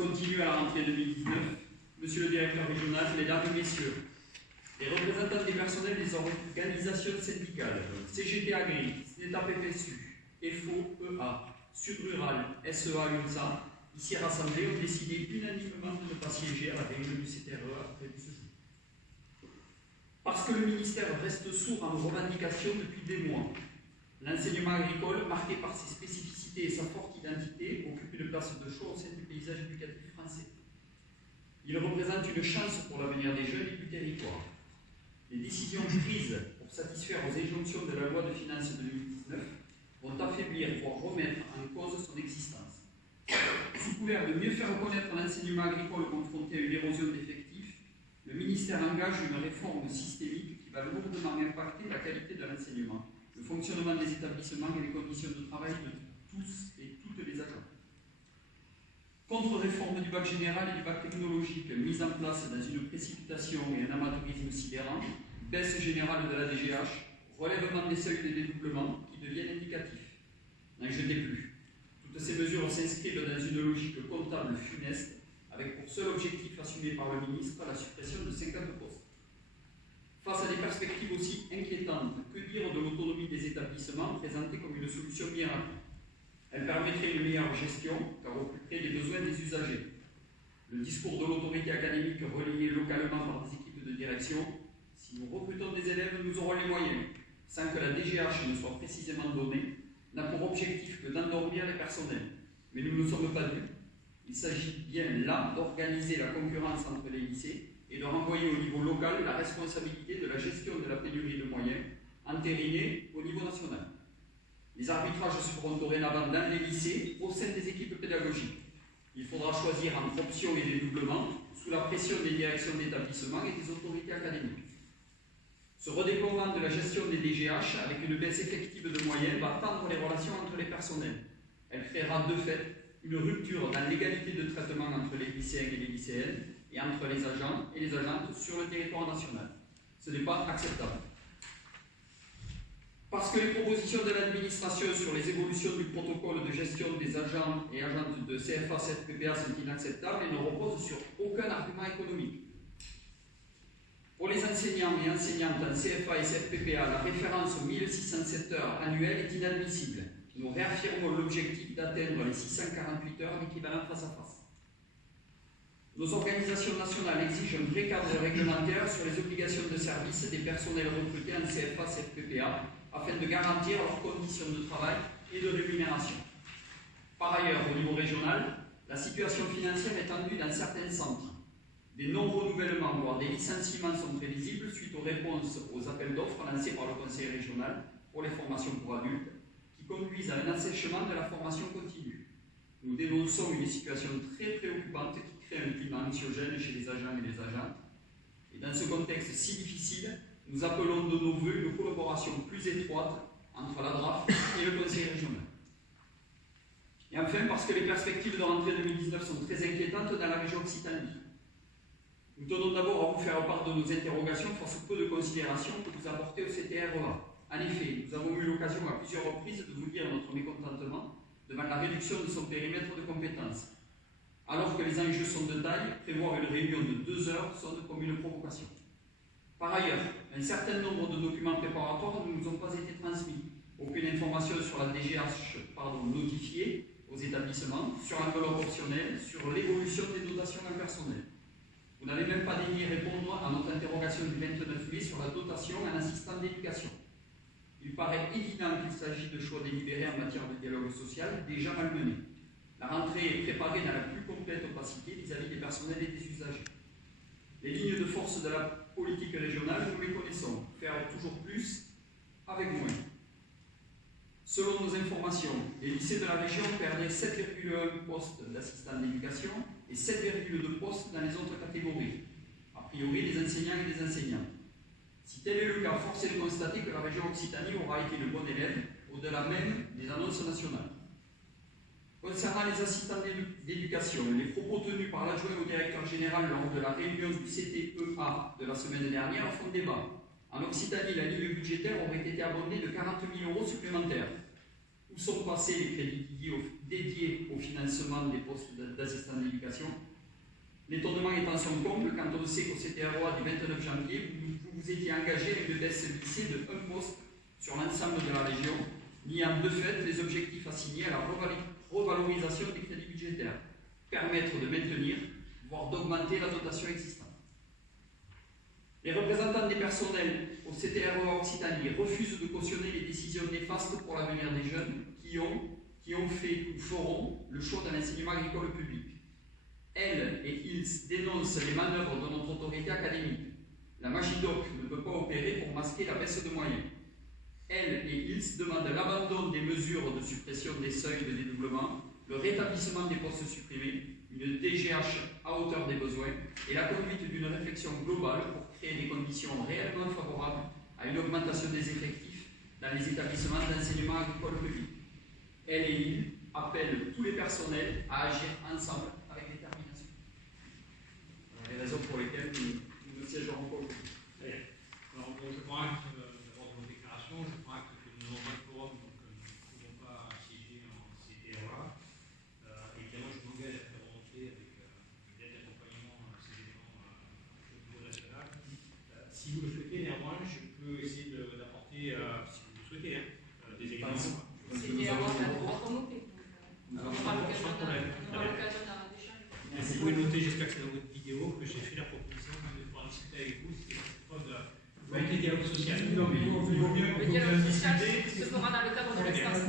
continue à la rentrée 2019. Monsieur le directeur régional, mesdames et messieurs, les représentants des personnels des organisations syndicales, CGT Agri, SNETA PPSU, EFO, EA, Sud Rural, SEA, UNSA, ici rassemblés, ont décidé unanimement de ne pas siéger à la réunion du CTRE après ce jour. Parce que le ministère reste sourd à nos revendications depuis des mois, l'enseignement agricole, marqué par ses spécificités et sa forte identité, occupe une place de choix au sein du paysage éducatif français. Il représente une chance pour l'avenir des jeunes et du territoire. Les décisions prises pour satisfaire aux injonctions de la loi de finances 2019 vont affaiblir, voire remettre en cause son existence. Sous couvert de mieux faire reconnaître l'enseignement agricole confronté à une érosion d'effectifs, le ministère engage une réforme systémique qui va lourdement impacter la qualité de l'enseignement, le fonctionnement des établissements et les conditions de travail de tous et toutes les agents. Contre-réforme du bac général et du bac technologique, mise en place dans une précipitation et un amateurisme sidérant, baisse générale de la DGH, relèvement des seuils de dédoublement qui deviennent indicatifs. N'en jetez plus. Toutes ces mesures s'inscrivent dans une logique comptable funeste, avec pour seul objectif assumé par le ministre la suppression de 50 postes. Face à des perspectives aussi inquiétantes, que dire de l'autonomie des établissements présentée comme une solution miracle? Elle permettrait une meilleure gestion, car au plus près des besoins des usagers. Le discours de l'autorité académique relayé localement par des équipes de direction: si nous recrutons des élèves, nous aurons les moyens, sans que la DGH ne soit précisément donnée, n'a pour objectif que d'endormir les personnels. Mais nous ne sommes pas dupes. Il s'agit bien là d'organiser la concurrence entre les lycées et de renvoyer au niveau local la responsabilité de la gestion de la pénurie de moyens, entérinée au niveau national. Les arbitrages se feront dorénavant dans les lycées, au sein des équipes pédagogiques. Il faudra choisir entre options et dédoublement, sous la pression des directions d'établissement et des autorités académiques. Ce redéploiement de la gestion des DGH, avec une baisse effective de moyens, va tendre les relations entre les personnels. Elle créera de fait une rupture dans l'égalité de traitement entre les lycéens et les lycéennes, et entre les agents et les agentes sur le territoire national. Ce n'est pas acceptable. Parce que les propositions de l'administration sur les évolutions du protocole de gestion des agents et agentes de CFA, CFPPA sont inacceptables et ne reposent sur aucun argument économique. Pour les enseignants et enseignantes en CFA et CFPPA, la référence aux 1607 heures annuelles est inadmissible. Nous réaffirmons l'objectif d'atteindre les 648 heures d'équivalent face à face. Nos organisations nationales exigent un vrai cadre réglementaire sur les obligations de service des personnels recrutés en CFA, CFPPA, afin de garantir leurs conditions de travail et de rémunération. Par ailleurs, au niveau régional, la situation financière est tendue dans certains centres. Des non-renouvellements, voire des licenciements sont prévisibles suite aux réponses aux appels d'offres lancés par le Conseil régional pour les formations pour adultes, qui conduisent à un assèchement de la formation continue. Nous dénonçons une situation très préoccupante qui crée un climat anxiogène chez les agents et les agentes. Et dans ce contexte si difficile, nous appelons de nos voeux une collaboration plus étroite entre la DRAF et le Conseil régional. Et enfin, parce que les perspectives de rentrée 2019 sont très inquiétantes dans la région Occitanie. Nous tenons d'abord à vous faire part de nos interrogations face au peu de considération que vous apportez au CTREA. En effet, nous avons eu l'occasion à plusieurs reprises de vous dire notre mécontentement devant la réduction de son périmètre de compétences. Alors que les enjeux sont de taille, prévoir une réunion de 2 heures sonne comme une provocation. Par ailleurs, un certain nombre de documents préparatoires ne nous ont pas été transmis. Aucune information sur la DGH notifiée aux établissements, sur l'enveloppe optionnelle, sur l'évolution des dotations en personnel. Vous n'avez même pas daigné répondre à notre interrogation du 29 mai sur la dotation en assistant d'éducation. Il paraît évident qu'il s'agit de choix délibérés en matière de dialogue social déjà malmenés. La rentrée est préparée dans la plus complète opacité vis-à-vis des personnels et des usagers. Les lignes de force de la politique régionale, nous les connaissons. Faire toujours plus avec moins. Selon nos informations, les lycées de la région perdaient 7,1 postes d'assistants d'éducation et 7,2 postes dans les autres catégories, a priori les enseignants et les enseignantes. Si tel est le cas, force est de constater que la région Occitanie aura été le bon élève au-delà même des annonces nationales. Concernant les assistants d'éducation, les propos tenus par l'adjoint au directeur général lors de la réunion du CTEA de la semaine dernière font débat. En Occitanie, la ligne budgétaire aurait été abondée de 40 000 € supplémentaires. Où sont passés les crédits dédiés au financement des postes d'assistants d'éducation? L'étonnement est en son comble quand on sait qu'au CTROA du 29 janvier, vous vous étiez engagé à une baisse lissée de 1 poste sur l'ensemble de la région, niant de fait les objectifs assignés à la revalorisation des crédits budgétaires, permettre de maintenir, voire d'augmenter la dotation existante. Les représentants des personnels au CTROA Occitanie refusent de cautionner les décisions néfastes pour l'avenir des jeunes qui ont fait ou feront le choix d'un enseignement agricole public. Elles et ils dénoncent les manœuvres de notre autorité académique. La Magidoc ne peut pas opérer pour masquer la baisse de moyens. Elles et ils demandent l'abandon des mesures de suppression des seuils de dédoublement, le rétablissement des postes supprimés, une DGH à hauteur des besoins et la conduite d'une réflexion globale pour créer des conditions réellement favorables à une augmentation des effectifs dans les établissements d'enseignement agricole public. Elles et ils appellent tous les personnels à agir ensemble avec détermination. Les raisons pour lesquelles nous siégerons pas aujourd'hui. Alors, bon, je prends acte d'abord de vos déclarations, je prends acte que nous n'avons pas de forum, donc nous ne pouvons pas siéger en CTROA. Évidemment, je m'engage à faire remonter avec une aide d'accompagnement ces éléments au niveau national. Si vous le souhaitez, néanmoins, je peux essayer d'apporter, si vous le souhaitez, des éléments. CTROA va devoir remonter. Alors, sans problème. Vous pouvez noter, j'espère que c'est dans votre vidéo, que j'ai fait la proposition de pouvoir discuter avec vous, c'est cette preuve de volonté dialogue social. Le dialogue social se fera dans le cadre de l'espace.